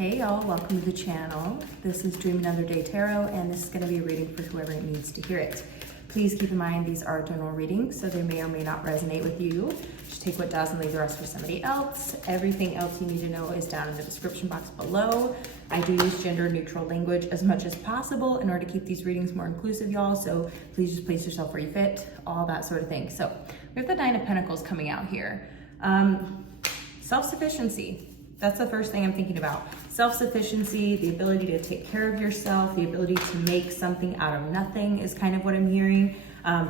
Hey y'all, welcome to the channel. This is Dream Another Day Tarot, and this is going to be a reading for whoever needs to hear it. Please keep in mind these are general readings, so they may or may not resonate with you. Just take what does and leave the rest for somebody else. Everything else you need to know is down in the description box below. I do use gender neutral language as much as possible in order to keep these readings more inclusive, y'all, so please just place yourself where you fit, all that sort of thing. So we have the Nine of Pentacles coming out here. Self-sufficiency. That's the first thing I'm thinking about. Self-sufficiency, the ability to take care of yourself, the ability to make something out of nothing is kind of what I'm hearing.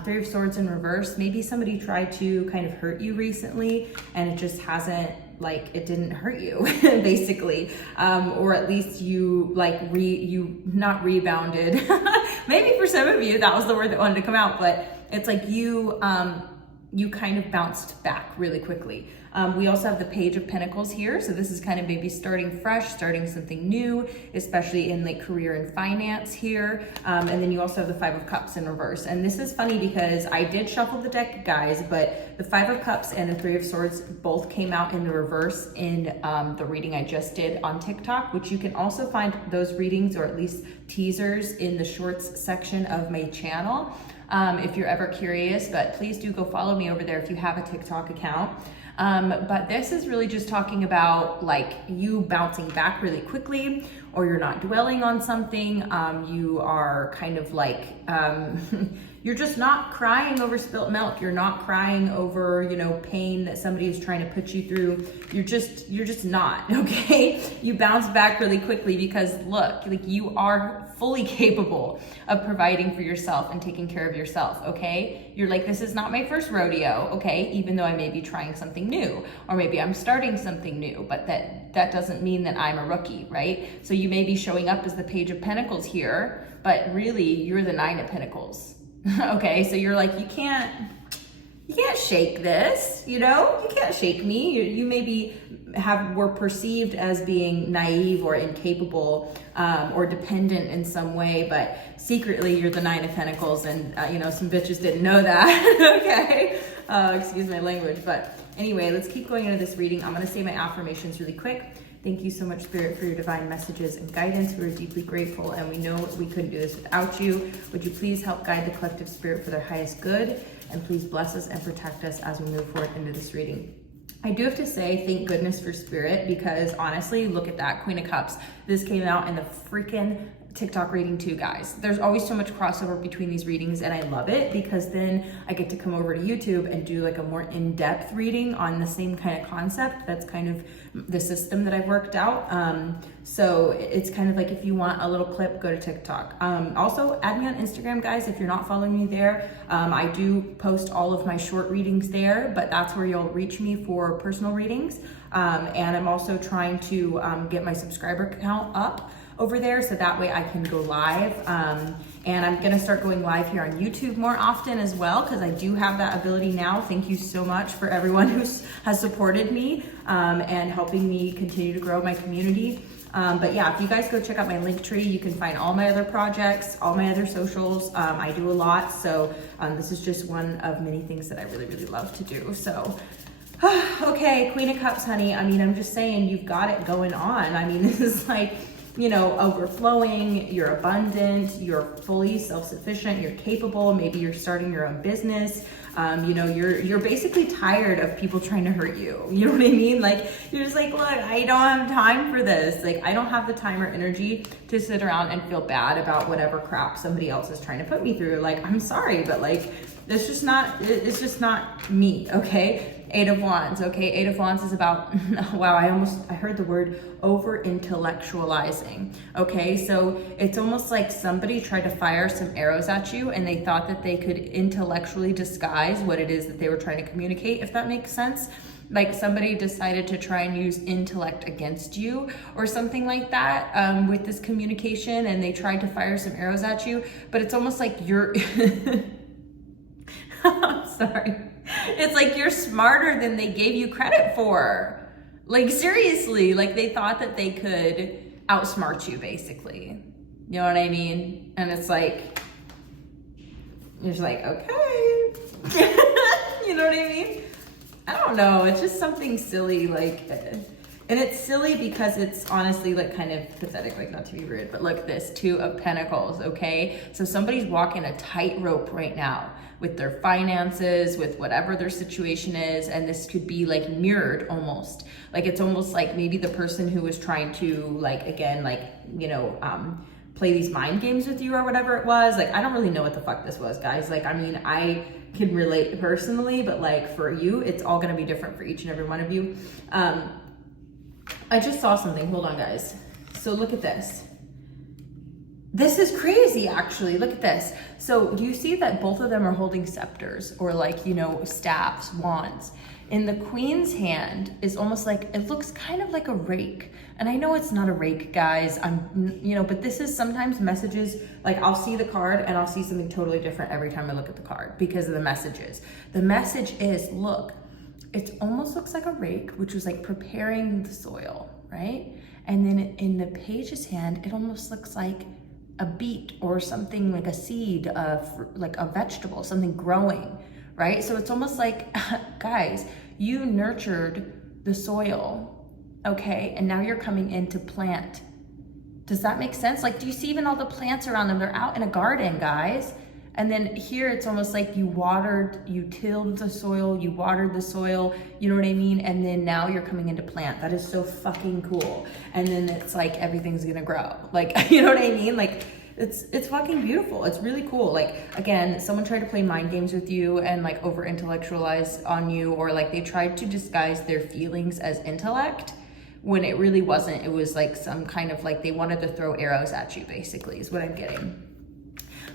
Three of Swords in reverse. Maybe somebody tried to kind of hurt you recently and it just hasn't, like, it didn't hurt you, basically. Or at least you, like, not rebounded. Maybe for some of you, that was the word that wanted to come out, but it's like you kind of bounced back really quickly. We also have the Page of Pentacles here. So this is kind of maybe starting fresh, starting something new, especially in like career and finance here. And then you also have the Five of Cups in reverse. And this is funny because I did shuffle the deck, guys, but the Five of Cups and the Three of Swords both came out in the reverse in the reading I just did on TikTok, which you can also find those readings or at least teasers in the shorts section of my channel. If you're ever curious, but please do go follow me over there if you have a TikTok account. But this is really just talking about like you bouncing back really quickly, or you're not dwelling on something. You are kind of like, you're just not crying over spilt milk. You're not crying over, you know, pain that somebody is trying to put you through. You're just not, okay? You bounce back really quickly because look, like you are fully capable of providing for yourself and taking care of yourself, okay? You're like, this is not my first rodeo, okay? Even though I may be trying something new, or maybe I'm starting something new, but that doesn't mean that I'm a rookie, right? So you may be showing up as the Page of Pentacles here, but really you're the Nine of Pentacles, okay? So you're like, you can't shake this, you know? You can't shake me. You maybe were perceived as being naive or incapable or dependent in some way, but secretly you're the Nine of Pentacles, and you know, some bitches didn't know that. Okay, excuse my language, but anyway, let's keep going into this reading. I'm going to say my affirmations really quick. Thank you so much, Spirit, for your divine messages and guidance. We're deeply grateful, and we know we couldn't do this without you. Would you please help guide the collective spirit for their highest good, and please bless us and protect us as we move forward into this reading. I do have to say, thank goodness for Spirit, because honestly, look at that, Queen of Cups. This came out in the freaking TikTok reading too, guys. There's always so much crossover between these readings, and I love it because then I get to come over to YouTube and do like a more in-depth reading on the same kind of concept. That's kind of the system that I've worked out. So it's kind of like, if you want a little clip, go to TikTok. Also add me on Instagram, guys, if you're not following me there. I do post all of my short readings there, but that's where you'll reach me for personal readings. And I'm also trying to get my subscriber count up over there, so that way I can go live. And I'm gonna start going live here on YouTube more often as well, because I do have that ability now. Thank you so much for everyone who has supported me and helping me continue to grow my community. But yeah, if you guys go check out my link tree, you can find all my other projects, all my other socials. I do a lot, so this is just one of many things that I really, really love to do. So, okay, Queen of Cups, honey. I mean, I'm just saying, you've got it going on. I mean, this is like, you know, overflowing, you're abundant, you're fully self-sufficient, you're capable, maybe you're starting your own business. You know, you're basically tired of people trying to hurt you. You know what I mean? Like, you're just like, look, I don't have time for this. Like, I don't have the time or energy to sit around and feel bad about whatever crap somebody else is trying to put me through. Like, I'm sorry, but like, it's just not me, okay? Eight of Wands, okay? Eight of Wands is about, wow, I heard the word over-intellectualizing, okay? So it's almost like somebody tried to fire some arrows at you and they thought that they could intellectually disguise what it is that they were trying to communicate, if that makes sense. Like somebody decided to try and use intellect against you or something like that with this communication, and they tried to fire some arrows at you, but it's almost like you're, I'm sorry. It's like you're smarter than they gave you credit for. Like, seriously, like they thought that they could outsmart you, basically. You know what I mean? And it's like, you're just like, okay. You know what I mean? I don't know. It's just something silly. Like, And it's silly because it's honestly like kind of pathetic, like not to be rude, but look at this, Two of Pentacles, okay? So somebody's walking a tightrope right now with their finances, with whatever their situation is, and this could be like mirrored almost. Like it's almost like maybe the person who was trying to like, again, like, you know, play these mind games with you or whatever it was. Like, I don't really know what the fuck this was, guys. Like, I mean, I can relate personally, but like for you, it's all gonna be different for each and every one of you. I just saw something, hold on guys. So look at this. This is crazy actually, look at this. So do you see that both of them are holding scepters or like, you know, staffs, wands? In the Queen's hand is almost like, it looks kind of like a rake. And I know it's not a rake, guys, you know, but this is sometimes messages, like I'll see the card and I'll see something totally different every time I look at the card because of the messages. The message is, look, it almost looks like a rake, which was like preparing the soil, right? And then in the Page's hand, it almost looks like a beet or something like a seed of like a vegetable, something growing, right? So it's almost like, guys, you nurtured the soil, okay? And now you're coming in to plant. Does that make sense? Like, do you see even all the plants around them? They're out in a garden, guys. And then here it's almost like you watered, you tilled the soil, you watered the soil, you know what I mean? And then now you're coming into plant. That is so fucking cool. And then it's like everything's gonna grow. Like, you know what I mean? Like, it's fucking beautiful. It's really cool. Like, again, someone tried to play mind games with you and like over intellectualize on you, or like they tried to disguise their feelings as intellect when it really wasn't. It was like some kind of like they wanted to throw arrows at you, basically, is what I'm getting.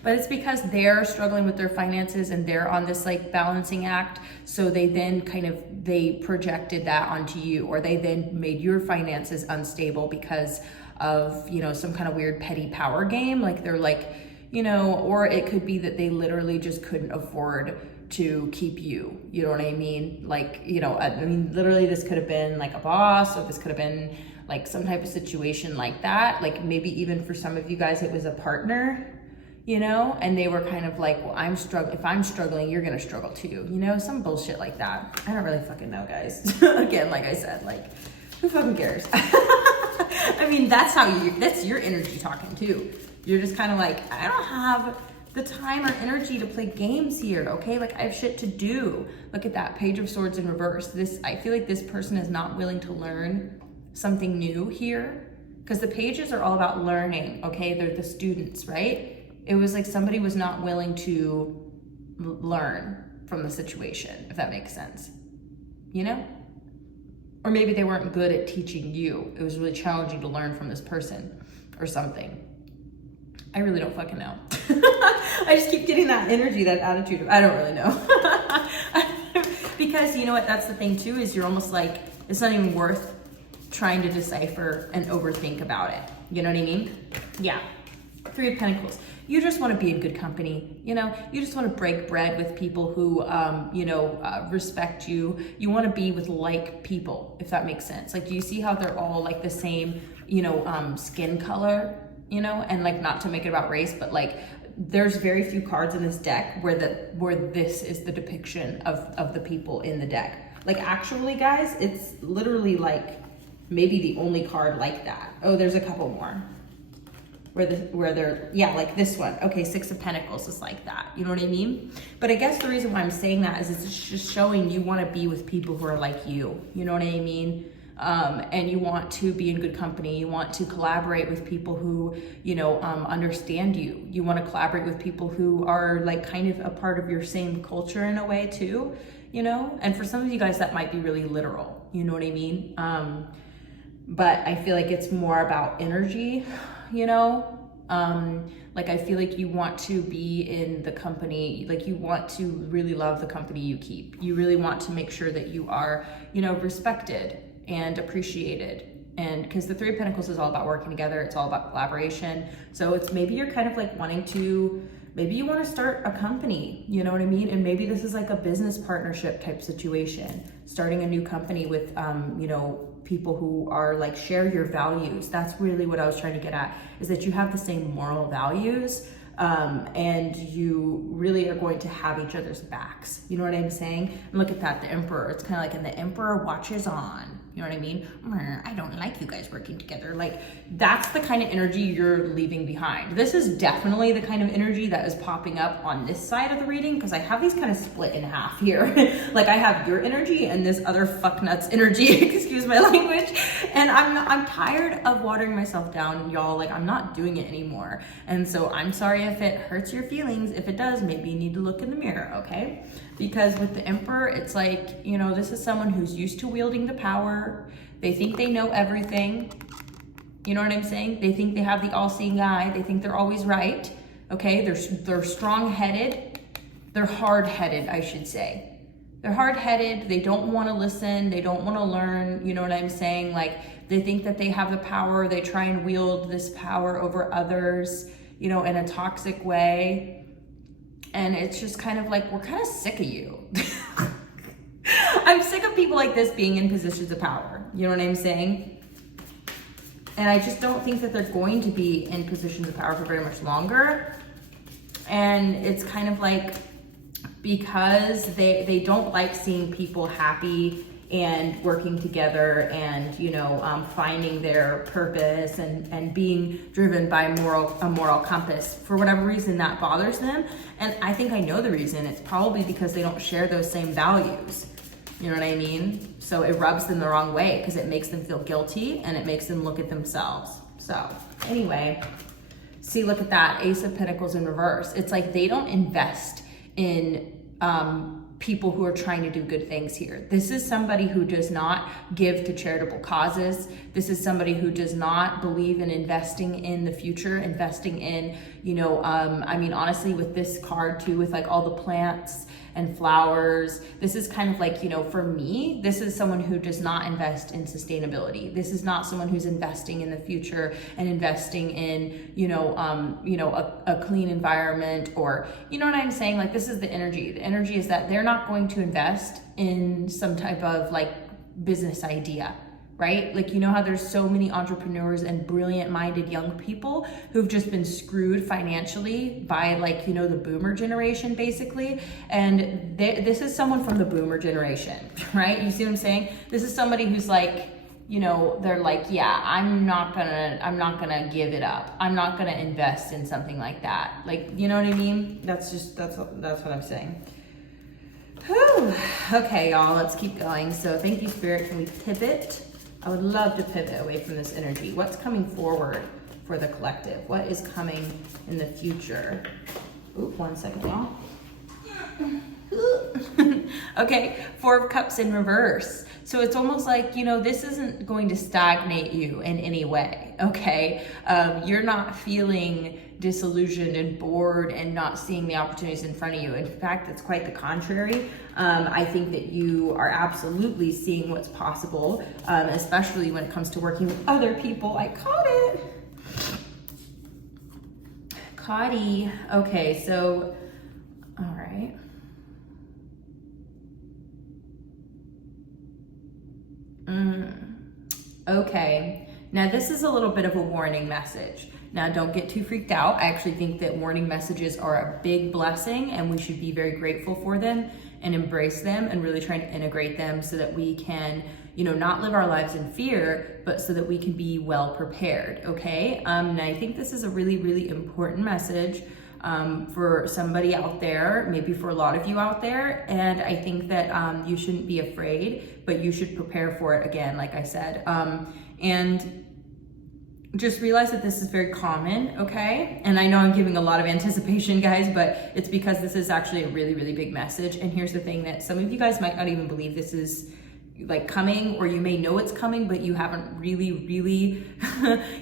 But it's because they're struggling with their finances and they're on this like balancing act. So they then kind of, they projected that onto you, or they then made your finances unstable because of, you know, some kind of weird petty power game. Like they're like, you know, or it could be that they literally just couldn't afford to keep you. You know what I mean? Like, you know, I mean, literally this could have been like a boss, or this could have been like some type of situation like that. Like maybe even for some of you guys, it was a partner, you know, and they were kind of like, well, I'm struggling. If I'm struggling, you're gonna struggle too, you know, some bullshit like that. I don't really fucking know, guys. Again, like I said, like, who fucking cares? I mean, that's your energy talking too. You're just kind of like, I don't have the time or energy to play games here, okay? Like I have shit to do. Look at that, Page of Swords in reverse. This, I feel like this person is not willing to learn something new here, because the pages are all about learning, okay? They're the students, right? It was like somebody was not willing to learn from the situation, if that makes sense, you know? Or maybe they weren't good at teaching you. It was really challenging to learn from this person or something. I really don't fucking know. I just keep getting that energy, that attitude of, I don't really know. Because you know what, that's the thing too, is you're almost like, it's not even worth trying to decipher and overthink about it. You know what I mean? Yeah. Three of Pentacles. You just want to be in good company, you know? You just want to break bread with people who, you know, respect you. You want to be with like people, if that makes sense. Like, do you see how they're all like the same, you know, skin color, you know? And like, not to make it about race, but like, there's very few cards in this deck where this is the depiction of the people in the deck. Like, actually, guys, it's literally like maybe the only card like that. Oh, there's a couple more. Where they're, yeah, like this one. Okay, Six of Pentacles is like that. You know what I mean? But I guess the reason why I'm saying that is it's just showing you want to be with people who are like you. You know what I mean? And you want to be in good company. You want to collaborate with people who, you know, understand you. You want to collaborate with people who are like kind of a part of your same culture in a way too, you know? And for some of you guys, that might be really literal. You know what I mean? But I feel like it's more about energy, you know? Like I feel like you want to be in the company, like you want to really love the company you keep. You really want to make sure that you are, you know, respected and appreciated. And because the Three of Pentacles is all about working together, it's all about collaboration. So it's maybe you're kind of like wanting to, maybe you want to start a company, you know what I mean? And maybe this is like a business partnership type situation, starting a new company with, you know, people who are like, share your values. That's really what I was trying to get at, is that you have the same moral values, and you really are going to have each other's backs. You know what I'm saying? And look at that, the Emperor. It's kind of like, and the Emperor watches on. You know what I mean? I don't like you guys working together. Like, that's the kind of energy you're leaving behind. This is definitely the kind of energy that is popping up on this side of the reading, because I have these kind of split in half here. Like, I have your energy and this other fucknuts energy, excuse my language. And I'm tired of watering myself down, y'all. Like, I'm not doing it anymore. And so I'm sorry if it hurts your feelings. If it does, maybe you need to look in the mirror, okay? Because with the Emperor, it's like, you know, this is someone who's used to wielding the power. They think they know everything. You know what I'm saying? They think they have the all-seeing eye. They think they're always right. Okay, they're strong-headed. They're hard-headed, I should say. They're hard-headed. They don't want to listen. They don't want to learn. You know what I'm saying? Like, they think that they have the power. They try and wield this power over others, you know, in a toxic way. And it's just kind of like, we're kind of sick of you. I'm sick of people like this being in positions of power. You know what I'm saying? And I just don't think that they're going to be in positions of power for very much longer. And it's kind of like, because they don't like seeing people happy and working together and, you know, finding their purpose and being driven by a moral compass. For whatever reason, that bothers them. And I think I know the reason. It's probably because they don't share those same values. You know what I mean? So it rubs them the wrong way because it makes them feel guilty and it makes them look at themselves. So anyway, see, look at that, Ace of Pentacles in reverse. It's like they don't invest in people who are trying to do good things here. This is somebody who does not give to charitable causes. This is somebody who does not believe in investing in the future, investing in, you know, I mean, honestly, with this card too, with like all the plants and flowers, this is kind of like, you know, for me, this is someone who does not invest in sustainability. This is not someone who's investing in the future and investing in, you know, a clean environment, or, you know what I'm saying? Like, this is the energy. The energy is that they're not going to invest in some type of like business idea, right? Like, you know how there's so many entrepreneurs and brilliant minded young people who've just been screwed financially by, like, you know, the boomer generation basically. And this is someone from the boomer generation, right? You see what I'm saying? This is somebody who's like, you know, they're like, yeah, I'm not gonna give it up. I'm not gonna invest in something like that. Like, you know what I mean? That's what I'm saying. Whew. Okay, y'all, let's keep going. So thank you, Spirit. Can we pivot? I would love to pivot away from this energy. What's coming forward for the collective? What is coming in the future? Oop, 1 second, y'all. Okay, Four of Cups in reverse. So it's almost like, you know, this isn't going to stagnate you in any way, okay? You're not feeling disillusioned and bored and not seeing the opportunities in front of you. In fact, it's quite the contrary. I think that you are absolutely seeing what's possible, especially when it comes to working with other people. I caught it. Caughty. Okay, so, all right. Okay, now this is a little bit of a warning message. Now, don't get too freaked out. I actually think that warning messages are a big blessing and we should be very grateful for them and embrace them and really try to integrate them so that we can, you know, not live our lives in fear, but so that we can be well prepared, okay? And I think this is a really, really important message for somebody out there, maybe for a lot of you out there. And I think that you shouldn't be afraid, but you should prepare for it again, like I said. And just realize that this is very common, okay? And I know I'm giving a lot of anticipation, guys, but it's because this is actually a really, really big message. And here's the thing, that some of you guys might not even believe this is like coming, or you may know it's coming, but you haven't really,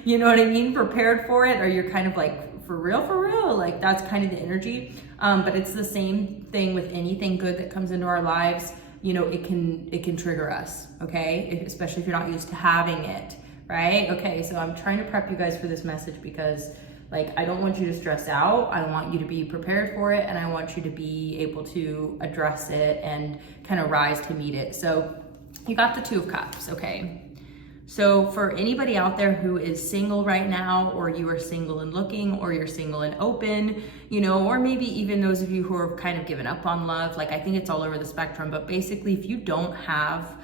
you know what I mean, prepared for it, or you're kind of like, for real, like that's kind of the energy. But it's the same thing with anything good that comes into our lives. You know, it can trigger us, okay? Especially if you're not used to having it, right? Okay, so I'm trying to prep you guys for this message because, like, I don't want you to stress out. I want you to be prepared for it, and I want you to be able to address it and kind of rise to meet it. So you got the Two of Cups, okay? So for anybody out there who is single right now, or you are single and looking, or you're single and open, you know, or maybe even those of you who are kind of given up on love, like I think it's all over the spectrum, but basically if you don't have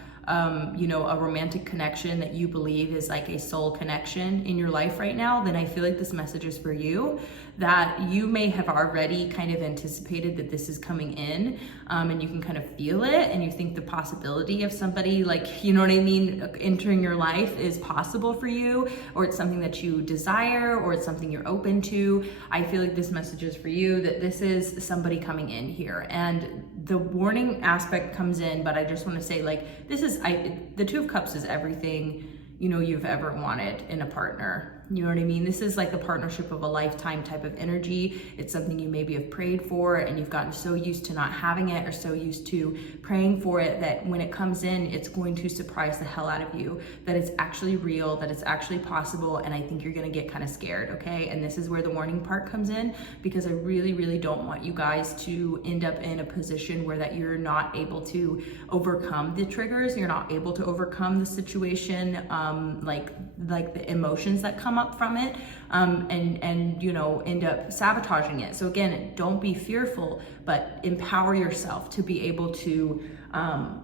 you know, a romantic connection that you believe is like a soul connection in your life right now, then I feel like this message is for you. That you may have already kind of anticipated that this is coming in, and you can kind of feel it, and you think the possibility of somebody, like, you know what I mean, entering your life is possible for you, or it's something that you desire, or it's something you're open to. I feel like this message is for you, that this is somebody coming in here. And the warning aspect comes in, but I just want to say, like, this is, the Two of Cups is everything, you know, you've ever wanted in a partner. You know what I mean? This is like the partnership of a lifetime type of energy. It's something you maybe have prayed for, and you've gotten so used to not having it, or so used to praying for it, that when it comes in, it's going to surprise the hell out of you, that it's actually real, that it's actually possible. And I think you're gonna get kind of scared, okay? And this is where the warning part comes in, because I really, really don't want you guys to end up in a position where that you're not able to overcome the triggers, you're not able to overcome the situation, like the emotions that come up from it, and you know, end up sabotaging it. So again, don't be fearful, but empower yourself to be able to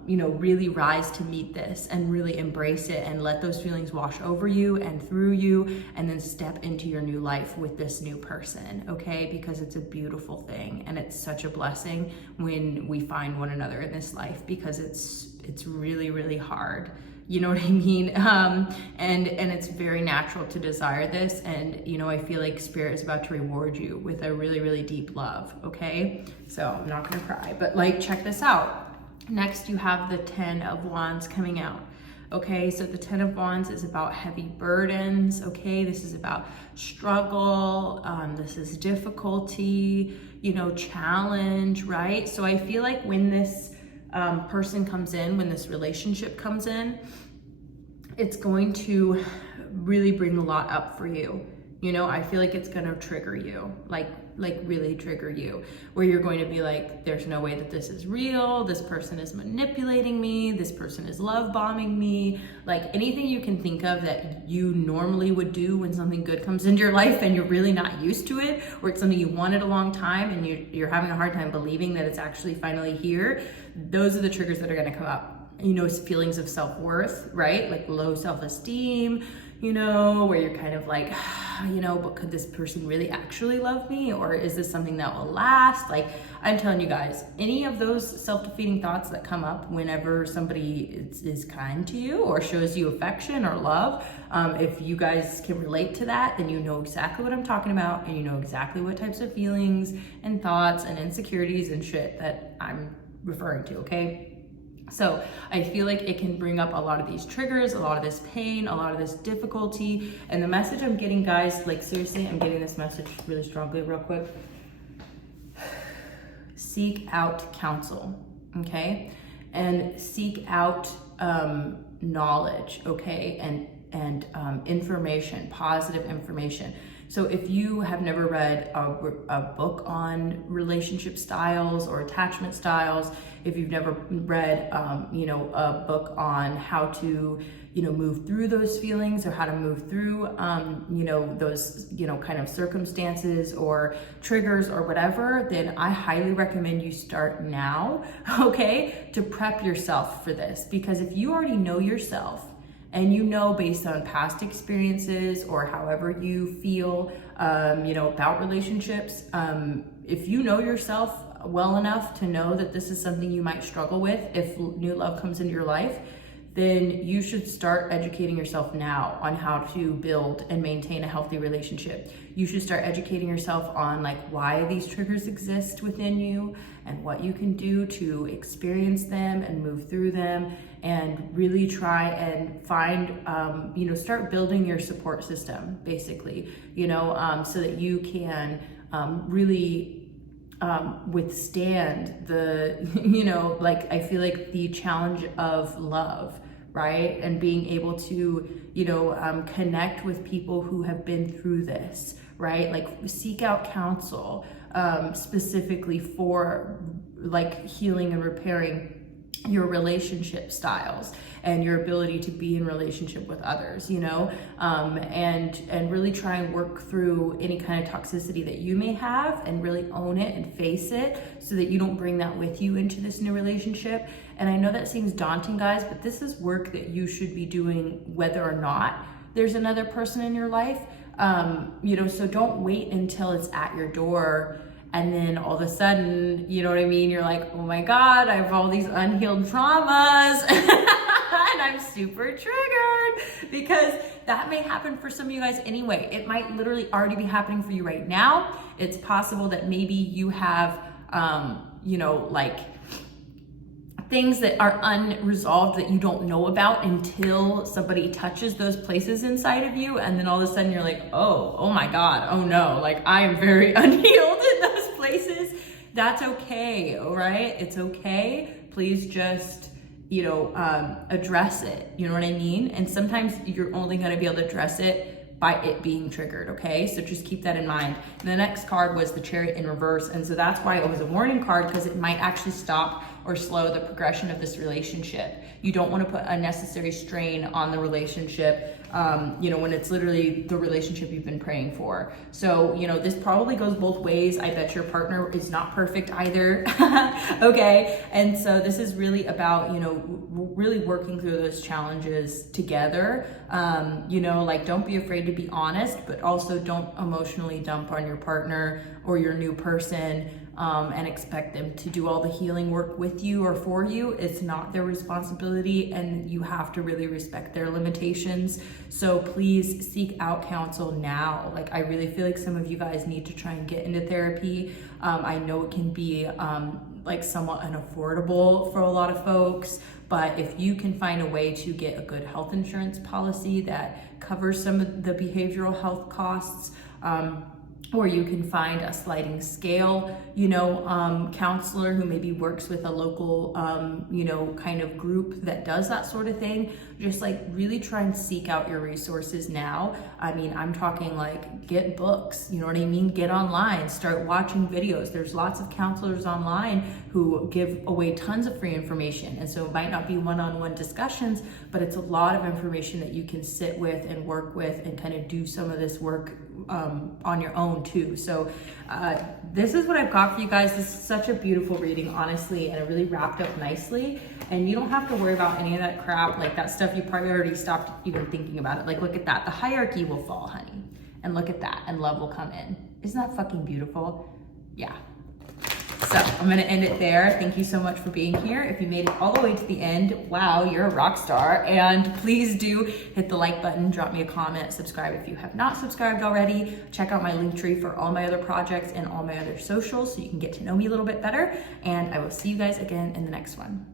you know, really rise to meet this, and really embrace it, and let those feelings wash over you and through you, and then step into your new life with this new person, okay? Because it's a beautiful thing, and it's such a blessing when we find one another in this life, because it's really, really hard. You know what I mean? And it's very natural to desire this. And, you know, I feel like Spirit is about to reward you with a really, really deep love, okay? So I'm not gonna cry, but like, check this out. Next, you have the 10 of Wands coming out. Okay, so the 10 of Wands is about heavy burdens, okay? This is about struggle, this is difficulty, you know, challenge, right? So I feel like when this person comes in, when this relationship comes in, it's going to really bring a lot up for you. You know, I feel like it's gonna trigger you, like really trigger you, where you're going to be like, there's no way that this is real, this person is manipulating me, this person is love bombing me, like anything you can think of that you normally would do when something good comes into your life and you're really not used to it, or it's something you wanted a long time and you're having a hard time believing that it's actually finally here. Those are the triggers that are gonna come up. You know, feelings of self-worth, right? Like low self-esteem, you know, where you're kind of like, you know, but could this person really actually love me? Or is this something that will last? Like, I'm telling you guys, any of those self-defeating thoughts that come up whenever somebody is kind to you or shows you affection or love, if you guys can relate to that, then you know exactly what I'm talking about, and you know exactly what types of feelings and thoughts and insecurities and shit that I'm referring to, okay? So I feel like it can bring up a lot of these triggers, a lot of this pain, a lot of this difficulty. And the message I'm getting, guys, like seriously, I'm getting this message really strongly real quick. Seek out counsel, okay? And seek out knowledge, okay? And information, positive information. So if you have never read a book on relationship styles or attachment styles, if you've never read, you know, a book on how to, you know, move through those feelings, or how to move through, you know, those, you know, kind of circumstances or triggers or whatever, then I highly recommend you start now, okay, to prep yourself for this. Because if you already know yourself, and you know, based on past experiences or however you feel, you know, about relationships, if you know yourself well enough to know that this is something you might struggle with if new love comes into your life, then you should start educating yourself now on how to build and maintain a healthy relationship. You should start educating yourself on like why these triggers exist within you and what you can do to experience them and move through them, and really try and find, you know, start building your support system, basically, you know, so that you can really withstand the, you know, like I feel like the challenge of love, right? And being able to, you know, connect with people who have been through this, right? Like seek out counsel specifically for like healing and repairing your relationship styles and your ability to be in relationship with others, you know, and really try and work through any kind of toxicity that you may have and really own it and face it so that you don't bring that with you into this new relationship. And I know that seems daunting, guys, but this is work that you should be doing whether or not there's another person in your life. You know, so don't wait until it's at your door and then all of a sudden, you know what I mean? You're like, oh my God, I have all these unhealed traumas and I'm super triggered, because that may happen for some of you guys anyway. It might literally already be happening for you right now. It's possible that maybe you have, you know, like things that are unresolved that you don't know about until somebody touches those places inside of you. And then all of a sudden you're like, oh my God, oh no, like I am very unhealed in those places. That's okay, all right? It's okay. Please just, you know, address it. You know what I mean? And sometimes you're only gonna be able to address it by it being triggered, okay? So just keep that in mind. And the next card was the Chariot in reverse. And so that's why it was a warning card, because it might actually stop or slow the progression of this relationship. You don't want to put unnecessary strain on the relationship, you know, when it's literally the relationship you've been praying for. So, you know, this probably goes both ways. I bet your partner is not perfect either, okay? And so this is really about, you know, really working through those challenges together. You know, like don't be afraid to be honest, but also don't emotionally dump on your partner or your new person and expect them to do all the healing work with you or for you. It's not their responsibility, and you have to really respect their limitations. So please seek out counsel now. Like, I really feel like some of you guys need to try and get into therapy. I know it can be like somewhat unaffordable for a lot of folks, but if you can find a way to get a good health insurance policy that covers some of the behavioral health costs, or you can find a sliding scale, you know, counselor who maybe works with a local, you know, kind of group that does that sort of thing. Just like really try and seek out your resources now. I mean, I'm talking like get books, you know what I mean? Get online, start watching videos. There's lots of counselors online who give away tons of free information. And so it might not be one-on-one discussions, but it's a lot of information that you can sit with and work with and kind of do some of this work on your own too. So this is what I've got for you guys. This is such a beautiful reading, honestly, and it really wrapped up nicely. And you don't have to worry about any of that crap, like that stuff you probably already stopped even thinking about it. Like, look at that. The hierarchy will fall, honey. And look at that. And love will come in. Isn't that fucking beautiful? Yeah. So I'm going to end it there. Thank you so much for being here. If you made it all the way to the end, wow, you're a rock star. And please do hit the like button, drop me a comment, subscribe if you have not subscribed already. Check out my link tree for all my other projects and all my other socials so you can get to know me a little bit better. And I will see you guys again in the next one.